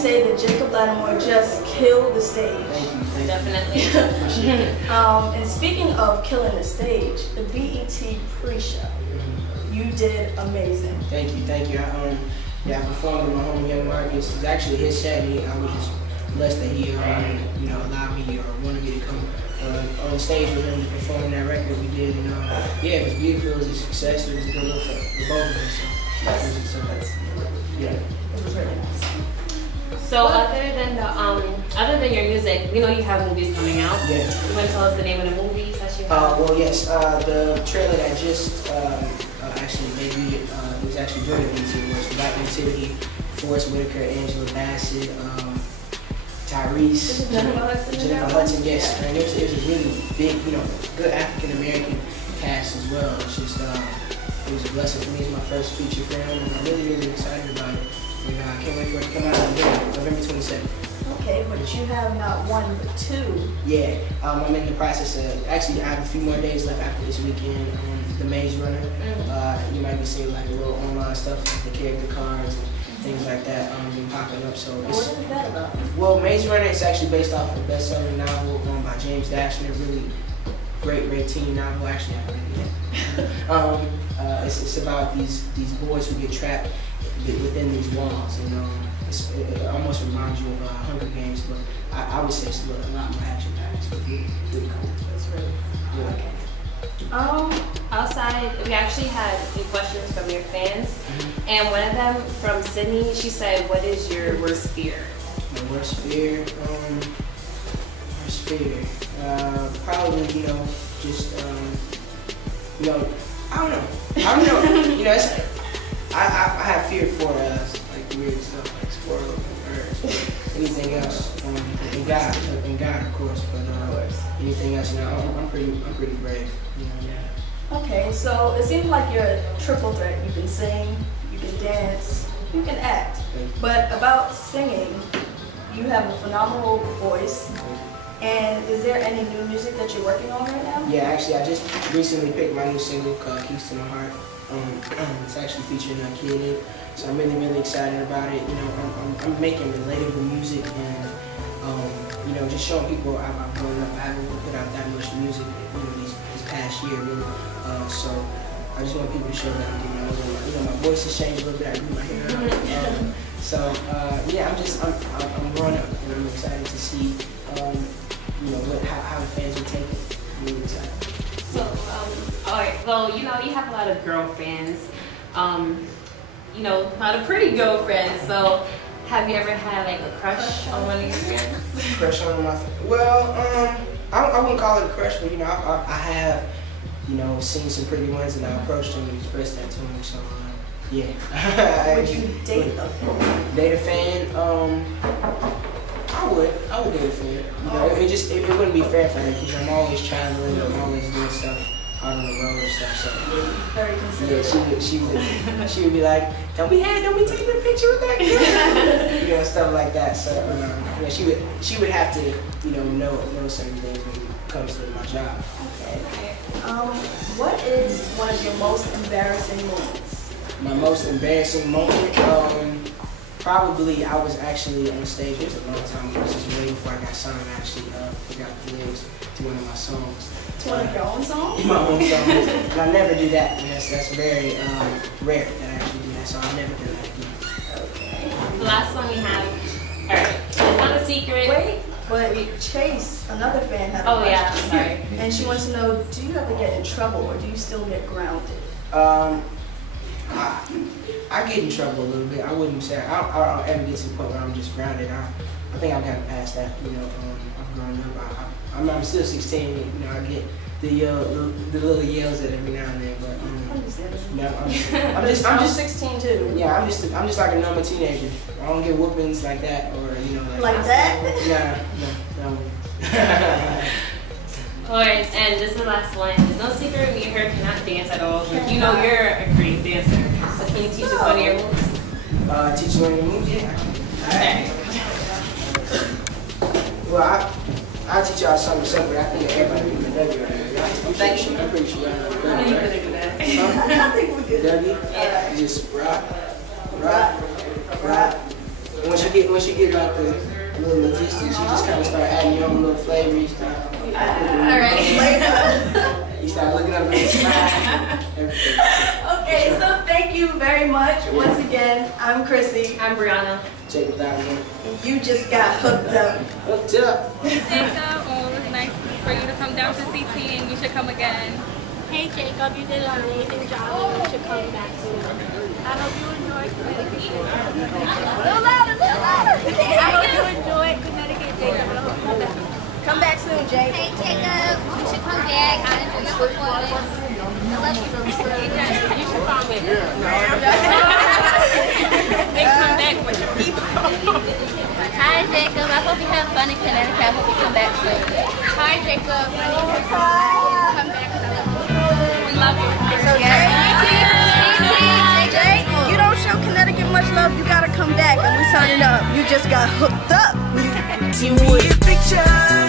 say that Jacob Latimore just killed the stage. Thank you. Definitely. And speaking of killing the stage, the BET pre-show, you did amazing. Thank you. I performed with my homie Young Marcus. It's actually his set. I was just blessed that he, allowed me or wanted me to come on stage with him to perform that record we did. And yeah, it was beautiful. It was a success. It was a good look for both of us. So, yeah, It was really nice. So other than your music, we know you have movies coming out. Yeah. You want to tell us the name of the movies that you have? Well, yes. The trailer that just actually debuted, it was actually during the BET Awards. Black Activity, Forrest Whitaker, Angela Bassett, Tyrese, Jennifer Hudson, yes. And it was a really big, good African American cast as well. It's just it was a blessing for me. It's my first feature film, and I'm really, really excited about it. And I can't wait for it to come out on November 27th. Okay, but you have not one but two. Yeah, I'm in the process of, actually I have a few more days left after this weekend. The Maze Runner, you might be seeing like a little online stuff, like the character cards and things like that been popping up. So What is that about? Well, Maze Runner is actually based off of a best-selling novel by James Dashner, really great teen novel. Actually, I haven't read it. It's about these boys who get trapped within these walls, and it almost reminds you of Hunger Games, but I would say it's a lot more action-packed. So really cool. That's really cool. Yeah. Okay. Outside, we actually had a few questions from your fans, and one of them from Sydney, she said, "What is your worst fear?" My worst fear, probably just I don't know. It's I have fear for like weird stuff like squirrels and birds, anything else, and God of course, but anything else, I'm pretty brave. Okay, so it seems like you're a triple threat. You can sing, you can dance, you can act. But about singing, you have a phenomenal voice. And is there any new music that you're working on right now? Yeah, actually, I just recently picked my new single called "Keys to My Heart." It's actually featuring a kid in it, so I'm really, really excited about it. I'm making relatable music and just showing people I've grown up. I haven't put out that much music, this past year, really. So I just want people to show that I'm getting older. My voice has changed a little bit. I grew my hair out. Yeah, I'm growing up, and I'm excited to see how the fans will take it. I'm really excited. So, all right. Well, you have a lot of girlfriends. A lot of pretty girlfriends. So, have you ever had like a crush on one of your friends? Crush on my friend? Well, I wouldn't call it a crush, but I have seen some pretty ones, and I approached them and expressed that to them. So, yeah. Would you date a fan? Date a fan? I would date a fan. It wouldn't be fair for her because I'm always traveling, I'm always doing stuff out on the road and stuff. So Very considerate. yeah, she would be like, don't be taking a picture with that girl, stuff like that. So she would have to know certain things when it comes to my job. Okay. What is one of your most embarrassing moments? My most embarrassing moment, probably I was actually on stage. It was a long time ago. This was way before I got signed. I actually forgot the lyrics to one of my songs. To one of your own songs? My own songs. And I never do that. And that's very rare that I actually do that. So I'll never do that again. Okay. The last one we have. All right. It's not a secret. Wait, but Chase, another fan, had a question. Yeah. Sorry. And she wants to know, do you ever get in trouble or do you still get grounded? I get in trouble a little bit. I wouldn't say I don't ever get to the point where I'm just grounded. I think I've gotten past that. I've grown up. I'm still 16. I get the little yells at every now and then. But I'm just 16 too. Yeah, I'm just like a normal teenager. I don't get whoopings like that or like that. No. Alright, and this is the last one. There's no secret me and her cannot dance at all. But you're a great dancer. So can you teach us one of your moves? Teach you one of your moves? Yeah. Okay. Well, I'll teach y'all something simple. I think everybody can do W right now. I'm pretty sure y'all know. I think we're good. W? Yeah. Just rock. once you get about the little logistics, you just kind of start adding your own little flavor. You start you start looking up at the sky. Okay, so thank you very much once again. I'm Chrissy. I'm Brianna. Check it out, man. You just got hooked up. Hooked up. Jacob, well, it was nice for you to come down to CT and you should come again. Hey Jacob, you did an amazing job and you should come back soon. I hope you enjoyed Connecticut. A little louder, a little louder. I hope you enjoyed Connecticut, Jacob, and I hope you come back. Come back soon, Jake. Hey Jacob, you should come back. I enjoyed your performance. I love you. You should come back. They come back with your people. Hi Jacob, I hope you have fun in Connecticut. I hope you come back soon. Hi Jacob, my name is Brian. Come back and I love you. We love you. So Jake, you don't show Connecticut much love, you gotta come back and we signing up. You just got hooked up. See me a picture.